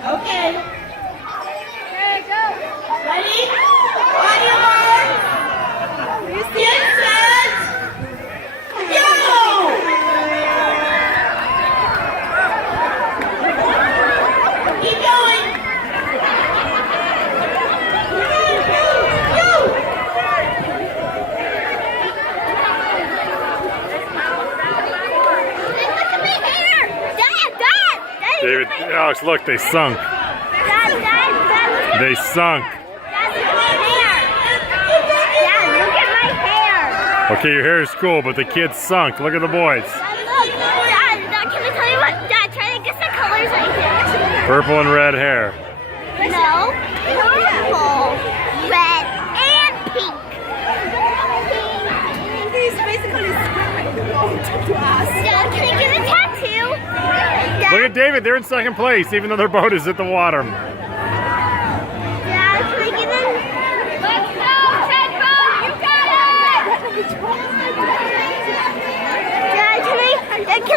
Okay. Okay, go. Ready? On your mark. Get set. Go! Keep going. Go! Look at my hair! Dad! David, Alex, look, they sunk. Dad, look at They sunk. Dad, look at my hair! Dad, look at my hair! Okay, your hair is cool, but the kids sunk. Look at the boys. Dad, can I tell you what? Dad, try to guess the colors right here. Purple and red hair. No, purple, red, and pink. These basically to us. Dad, can I get a tattoo? Dad, Look at David, they're in second place, even though their boat is at the water. Dad, can I get a... Let's go, Tedro! You got it! Dad, can I...